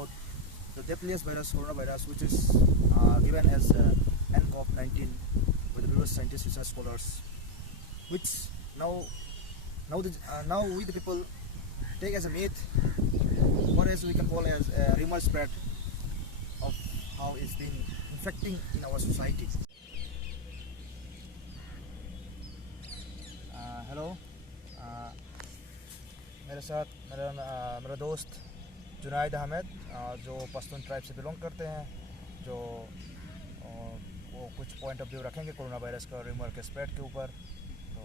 about the deadliest virus, coronavirus, which is given as nCoV-19 by the various scientists, research scholars, which now we the people take as a myth, or as we can call as a rumor spread of how it's been infecting in our society. Hello, मेरे साथ मेरा दोस्त जुनाइद अहमद जो Pashtun tribe से belong करते हैं, जो वो कुछ पॉइंट ऑफ व्यू रखेंगे कोरोना वायरस का रिमर के स्प्रेड के ऊपर। तो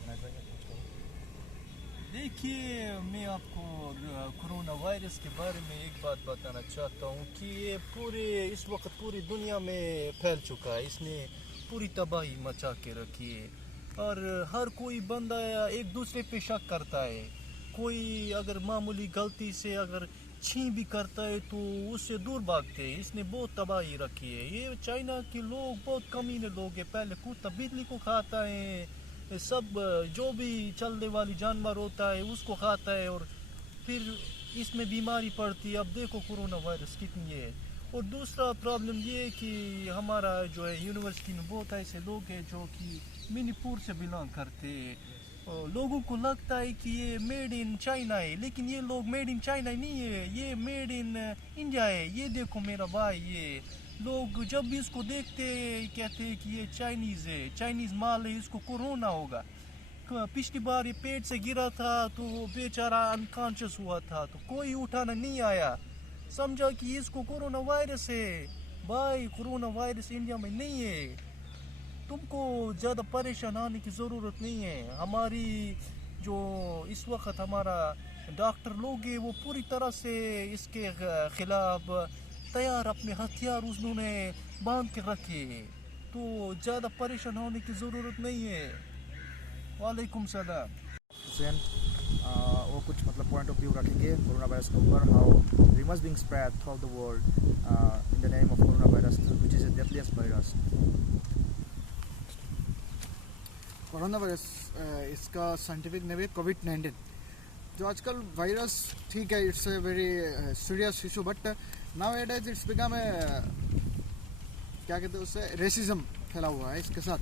जुनाइद भाई कुछ कहो। देखिए, मैं आपको कोरोना वायरस के बारे में एक बात बताना चाहता हूँ कि ये इस वक्त पूरी दुनिया में फैल चुका है। इसने पूरी तबाही मचा के रखी है और हर कोई बंदा एक दूसरे पे शक करता है। कोई अगर मामूली गलती से अगर छीं भी करता है तो उससे दूर भागते हैं। इसने बहुत तबाही रखी है। ये चाइना के लोग बहुत कमीने लोग हैं। पहले कुत्ता बिल्ली को खाता है, सब जो भी चलने वाली जानवर होता है उसको खाता है और फिर इसमें बीमारी पड़ती है। अब देखो कोरोना वायरस कितनी है। और दूसरा प्रॉब्लम ये है कि हमारा जो है यूनिवर्सिटी में बहुत ऐसे लोग हैं जो कि मणिपुर से बिलोंग करते हैं। लोगों को लगता है कि ये मेड इन चाइना है, लेकिन ये लोग मेड इन चाइना नहीं है, ये मेड इन इंडिया है। ये देखो मेरा भाई, ये लोग जब भी इसको देखते हैं कहते हैं कि ये चाइनीज़ है, चाइनीज़ माल है, इसको कोरोना होगा। पिछली बार ये पेट से गिरा था तो बेचारा अनकॉन्शियस हुआ था, तो कोई उठाना नहीं आया, समझा कि इसको कोरोना वायरस है। भाई कोरोना वायरस इंडिया में नहीं है। तुमको ज़्यादा परेशान आने की ज़रूरत नहीं है। हमारी जो इस वक्त हमारा डॉक्टर लोग हैं वो पूरी तरह से इसके ख़िलाफ़ तैयार, अपने हथियार उन्होंने बांध के रखे हैं, तो ज़्यादा परेशान होने की ज़रूरत नहीं है। वालेकुम सलाम। हुसैन वो कुछ मतलब पॉइंट ऑफ व्यू रखेंगे कोरोना वायरस के ऊपर, how rumours being spread through the world in the name of corona virus which is the deadliest virus. Corona virus इसका साइंटिफिक नेम है कोविड-19। जो आजकल वायरस ठीक है, it's a very serious issue, but now it it's become क्या कहते हैं उससे रेसिज्म फैला हुआ है इसके साथ।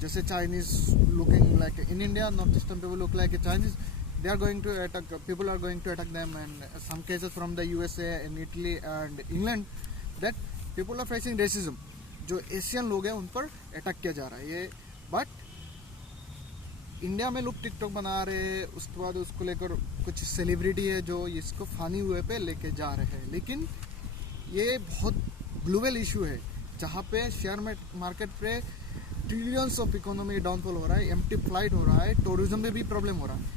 जैसे Chinese looking like in India, north eastern people look like Chinese, they are going to attack, people are going to attack them, and some cases from the USA and Italy and England that people are facing racism। जो Asian लोग हैं उन पर attack किया जा रहा है ये। बट इंडिया में लोग टिकटॉक बना रहे हैं, उसके बाद उसको लेकर कुछ सेलिब्रिटी है जो इसको फानी हुए पे लेके जा रहे हैं, लेकिन ये बहुत ग्लोबल इशू है जहाँ पे शेयर मार्केट पे ट्रिलियंस ऑफ इकोनॉमी डाउनफॉल हो रहा है, एम्प्टी फ्लाइट हो रहा है, टूरिज्म में भी प्रॉब्लम हो रहा है।